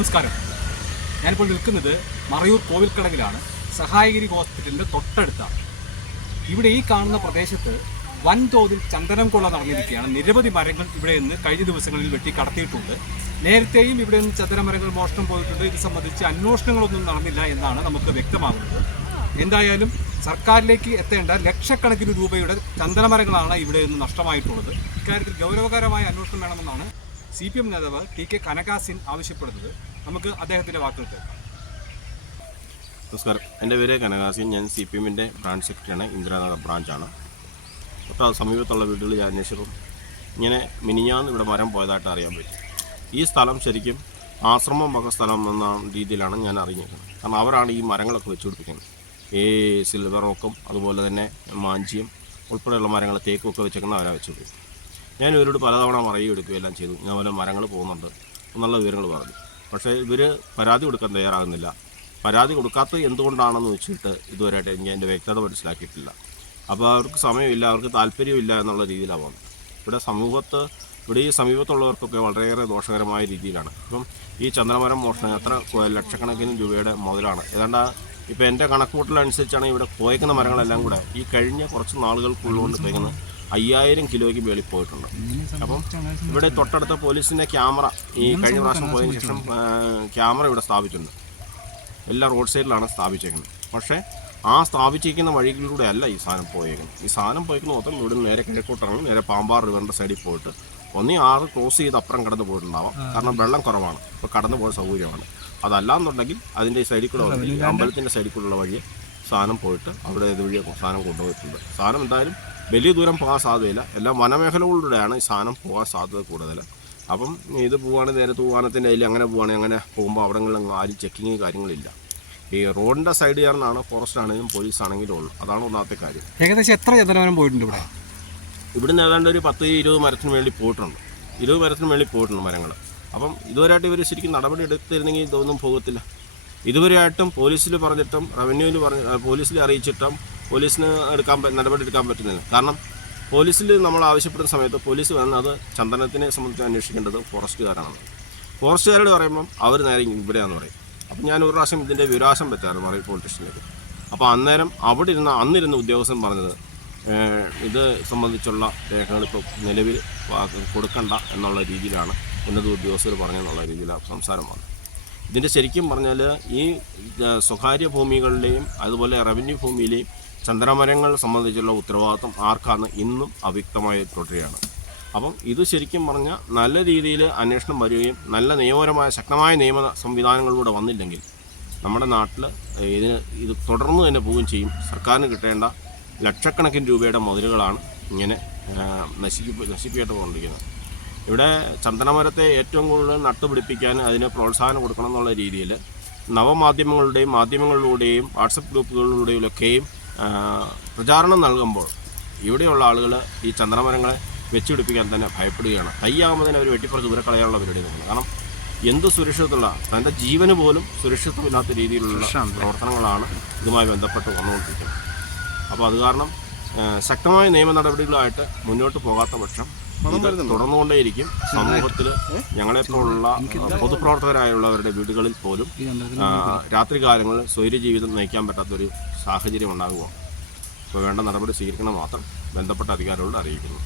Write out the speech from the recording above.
നമസ്കാരം. ഞാനിപ്പോൾ നിൽക്കുന്നത് മറയൂർ കോവിൽക്കടവിലാണ്. സഹായഗിരി ഹോസ്പിറ്റലിൻ്റെ തൊട്ടടുത്താണ്. ഇവിടെ ഈ കാണുന്ന പ്രദേശത്ത് വൻതോതിൽ ചന്ദനം കൊള്ള നടന്നിരിക്കുകയാണ്. നിരവധി മരങ്ങൾ ഇവിടെ നിന്ന് കഴിഞ്ഞ ദിവസങ്ങളിൽ വെട്ടി കടത്തിയിട്ടുണ്ട്. നേരത്തെയും ഇവിടെ നിന്ന് ചന്ദനമരങ്ങൾ മോഷണം പോയിട്ടുണ്ട്. ഇത് സംബന്ധിച്ച് അന്വേഷണങ്ങളൊന്നും നടന്നില്ല എന്നാണ് നമുക്ക് വ്യക്തമാകുന്നത്. എന്തായാലും സർക്കാരിലേക്ക് എത്തേണ്ട ലക്ഷക്കണക്കിന് രൂപയുടെ ചന്ദനമരങ്ങളാണ് ഇവിടെ നിന്ന് നഷ്ടമായിട്ടുള്ളത്. ഇക്കാര്യത്തിൽ ഗൗരവകരമായ അന്വേഷണം വേണമെന്നാണ് CPM നേതാവ് TK കനകാസിൻ ആവശ്യപ്പെടുന്നത്. നമുക്ക് അദ്ദേഹത്തിൻ്റെ വാക്കുകൾ കേൾക്കാം. നമസ്കാരം, എൻ്റെ പേര് കനകാസിൻ. ഞാൻ CPMൻ്റെ ബ്രാഞ്ച് സെക്രട്ടറിയാണ്. ഇന്ദിരാനഗർ ബ്രാഞ്ചാണ്. തൊട്ട് സമീപത്തുള്ള വീടുകളിൽ ഞാൻ അന്വേഷിച്ചപ്പം ഇങ്ങനെ മിനിഞ്ഞാന്ന് ഇവിടെ മരം പോയതായിട്ട് അറിയാൻ പറ്റും. ഈ സ്ഥലം ശരിക്കും ആശ്രമം വക സ്ഥലം എന്ന രീതിയിലാണ് ഞാൻ അറിഞ്ഞിരിക്കുന്നത്. കാരണം അവരാണ് ഈ മരങ്ങളൊക്കെ വെച്ച് പിടിപ്പിക്കുന്നത്. ഈ സിൽവർ ഓക്കും അതുപോലെ തന്നെ മാഞ്ചിയും ഉൾപ്പെടെയുള്ള മരങ്ങൾ തേക്കൊക്കെ വെച്ചേക്കുന്ന അവരാണ് വെച്ച് പിടിപ്പിക്കും. ഞാൻ ഇവരോട് പലതവണ മറയെടുക്കുകയും എല്ലാം ചെയ്തു. ഇതുപോലെ മരങ്ങൾ പോകുന്നുണ്ട് എന്നുള്ള വിവരങ്ങൾ പറഞ്ഞു. പക്ഷേ ഇവർ പരാതി കൊടുക്കാൻ തയ്യാറാകുന്നില്ല. പരാതി കൊടുക്കാത്തത് എന്തുകൊണ്ടാണെന്ന് വെച്ചിട്ട് ഇതുവരെയായിട്ട് എനിക്ക് അതിൻ്റെ വ്യക്തത മനസ്സിലാക്കിയിട്ടില്ല. അപ്പോൾ അവർക്ക് സമയമില്ല, അവർക്ക് താല്പര്യമില്ല എന്നുള്ള രീതിയിലാണ് പോകുന്നത്. ഇവിടെ ഈ സമീപത്തുള്ളവർക്കൊക്കെ വളരെയേറെ ദോഷകരമായ രീതിയിലാണ്. ഇപ്പം ഈ ചന്ദനമരം മോഷണം എത്ര ലക്ഷക്കണക്കിന് രൂപയുടെ മുതലാണ്. ഏതാണ്ട് ഇപ്പോൾ എൻ്റെ കണക്കുകൂട്ടലനുസരിച്ചാണ് ഇവിടെ പോയേക്കുന്ന മരങ്ങളെല്ലാം കൂടെ ഈ കഴിഞ്ഞ കുറച്ച് നാളുകൾക്കുള്ളുകൊണ്ട് പോയിക്കുന്നത് 5000 കിലോയ്ക്ക് മേളിൽ പോയിട്ടുണ്ട്. അപ്പം ഇവിടെ തൊട്ടടുത്ത പോലീസിൻ്റെ ക്യാമറ ഈ കഴിഞ്ഞ പ്രാവശ്യം പോയതിന് ശേഷം ക്യാമറ ഇവിടെ സ്ഥാപിച്ചിട്ടുണ്ട്. എല്ലാ റോഡ് സൈഡിലാണ് സ്ഥാപിച്ചേക്കുന്നത്. പക്ഷേ ആ സ്ഥാപിച്ചിരിക്കുന്ന വഴികളിലൂടെ അല്ല ഈ സാധനം പോയേക്കുന്നത്. ഈ സാധനം പോയേക്കുന്ന മൊത്തം ഇവിടെ നേരെ കിഴക്കോട്ടിറങ്ങി നേരെ പാമ്പാർ റിവറിൻ്റെ സൈഡിൽ പോയിട്ട് ഒന്നീ ആറ് ക്രോസ് ചെയ്ത് അപ്പുറം കടന്നു പോയിട്ടുണ്ടാവാം. കാരണം വെള്ളം കുറവാണ്, ഇപ്പോൾ കടന്നു പോയ സൗകര്യമാണ്. അതല്ലാന്നുണ്ടെങ്കിൽ അതിൻ്റെ സൈഡിൽ കൂടെ അമ്പലത്തിൻ്റെ സൈഡിൽ കൂടെയുള്ള വഴി സാധനം പോയിട്ട് അവിടെ ഇതുവഴി സാധനം കൊണ്ടുപോയിട്ടുണ്ട്. സാധനം എന്തായാലും വലിയ ദൂരം പോകാൻ സാധ്യതയില്ല. എല്ലാ വനമേഖലകളിലൂടെയാണ് ഈ സാധനം പോകാൻ സാധ്യത കൂടുതൽ. അപ്പം ഇത് പോവുകയാണെങ്കിൽ നേരെ തൂവാനത്തിൻ്റെ അതിൽ അങ്ങനെ പോവുകയാണെങ്കിൽ അങ്ങനെ പോകുമ്പോൾ അവിടങ്ങളിൽ ആരും ചെക്കിങ് കാര്യങ്ങളില്ല. ഈ റോഡിൻ്റെ സൈഡ് ചേർന്നാണ് ഫോറസ്റ്റ് ആണെങ്കിലും പോലീസ് ആണെങ്കിലും ഉള്ളൂ. അതാണ് ഒന്നാമത്തെ കാര്യം. ഏകദേശം എത്ര ചന്ദനമരം പോയിട്ടുണ്ട് ഇവിടെ? ഇവിടുന്ന് ഏതാണ്ട് ഒരു 10-20 മരത്തിന് വേണ്ടി പോയിട്ടുണ്ട്. 20 മരത്തിന് വേണ്ടി പോയിട്ടുണ്ട് മരങ്ങൾ. അപ്പം ഇതുവരെയായിട്ട് ഇവർ ശരിക്കും നടപടി എടുത്തിരുന്നെങ്കിൽ ഇതൊന്നും പോകത്തില്ല. ഇതുവരെയായിട്ടും പോലീസിൽ പറഞ്ഞിട്ടും റവന്യൂവിൽ പോലീസിൽ അറിയിച്ചിട്ടും പോലീസിന് നടപടി എടുക്കാൻ പറ്റുന്നില്ല. കാരണം പോലീസിൽ നമ്മൾ ആവശ്യപ്പെടുന്ന സമയത്ത് പോലീസ് വന്നത് ചന്ദനത്തിനെ സംബന്ധിച്ച് അന്വേഷിക്കേണ്ടത് ഫോറസ്റ്റുകാരാണ്. ഫോറസ്റ്റുകാരോട് പറയുമ്പം അവർ നേരെ ഇവിടെയാണെന്ന് പറയും. അപ്പം ഞാൻ ഒരു പ്രാവശ്യം ഇതിൻ്റെ വിവരാശം പറ്റാറ് മറയൂർ പോലീസ് സ്റ്റേഷനിലേക്ക്. അപ്പോൾ അന്നേരം അന്നിരുന്ന ഉദ്യോഗസ്ഥൻ പറഞ്ഞത് ഇത് സംബന്ധിച്ചുള്ള രേഖകൾ ഇപ്പോൾ നിലവിൽ കൊടുക്കണ്ട എന്നുള്ള രീതിയിലാണ് ഉന്നത ഉദ്യോഗസ്ഥർ പറഞ്ഞെന്നുള്ള രീതിയിലാണ് സംസാരം വന്നത്. ഇതിൻ്റെ ശരിക്കും പറഞ്ഞാൽ ഈ സ്വകാര്യ ഭൂമികളുടെയും അതുപോലെ റവന്യൂ ഭൂമിയിലെയും ചന്ദനമരങ്ങൾ സംബന്ധിച്ചുള്ള ഉത്തരവാദിത്വം ആർക്കാണ് ഇന്നും അവ്യക്തമായി തുടരുകയാണ്. അപ്പം ഇത് ശരിക്കും പറഞ്ഞാൽ നല്ല രീതിയിൽ അന്വേഷണം വരികയും നല്ല നിയമപരമായ ശക്തമായ നിയമ സംവിധാനങ്ങളിലൂടെ വന്നില്ലെങ്കിൽ നമ്മുടെ നാട്ടിൽ ഇത് തുടർന്ന് തന്നെ പോവുകയും ചെയ്യും. സർക്കാരിന് കിട്ടേണ്ട ലക്ഷക്കണക്കിന് രൂപയുടെ മുതലുകളാണ് ഇങ്ങനെ നശിപ്പിക്കപ്പെട്ടുകൊണ്ടിരിക്കുന്നത്. ഇവിടെ ചന്ദനമരത്തെ ഏറ്റവും കൂടുതൽ നട്ടുപിടിപ്പിക്കാൻ അതിന് പ്രോത്സാഹനം കൊടുക്കണം എന്നുള്ള രീതിയിൽ മാധ്യമങ്ങളിലൂടെയും വാട്സപ്പ് ഗ്രൂപ്പുകളിലൂടെയൊക്കെയും പ്രചാരണം നൽകുമ്പോൾ ഇവിടെയുള്ള ആളുകൾ ഈ ചന്ദനമരങ്ങളെ വെച്ചുപിടിപ്പിക്കാൻ തന്നെ ഭയപ്പെടുകയാണ്. തയ്യാകുമ്പോൾ തന്നെ അവർ വെട്ടിപ്പുറത്ത് ദൂരെ കളയാനുള്ള പരിപാടി നോക്കുന്നത്. കാരണം എന്ത് സുരക്ഷിതത്വമുള്ള തൻ്റെ ജീവന് പോലും സുരക്ഷിതമില്ലാത്ത രീതിയിലുള്ള പ്രവർത്തനങ്ങളാണ് ഇതുമായി ബന്ധപ്പെട്ട് വന്നുകൊണ്ടിരിക്കുന്നത്. അപ്പോൾ അത് കാരണം ശക്തമായ നിയമ നടപടികളായിട്ട് മുന്നോട്ട് പോകാത്ത പക്ഷം തുടർന്നുകൊണ്ടേയിരിക്കും. സമൂഹത്തിൽ ഞങ്ങളെപ്പോലുള്ള പൊതുപ്രവർത്തകരായുള്ളവരുടെ വീടുകളിൽ പോലും രാത്രികാലങ്ങളിൽ സ്വൈര്യജീവിതം നയിക്കാൻ പറ്റാത്തൊരു സാഹചര്യം ഉണ്ടാകുമോ? അപ്പോൾ വേണ്ട നടപടി സ്വീകരിക്കണം മാത്രം ബന്ധപ്പെട്ട അധികാരികളോട് അറിയിക്കുന്നു.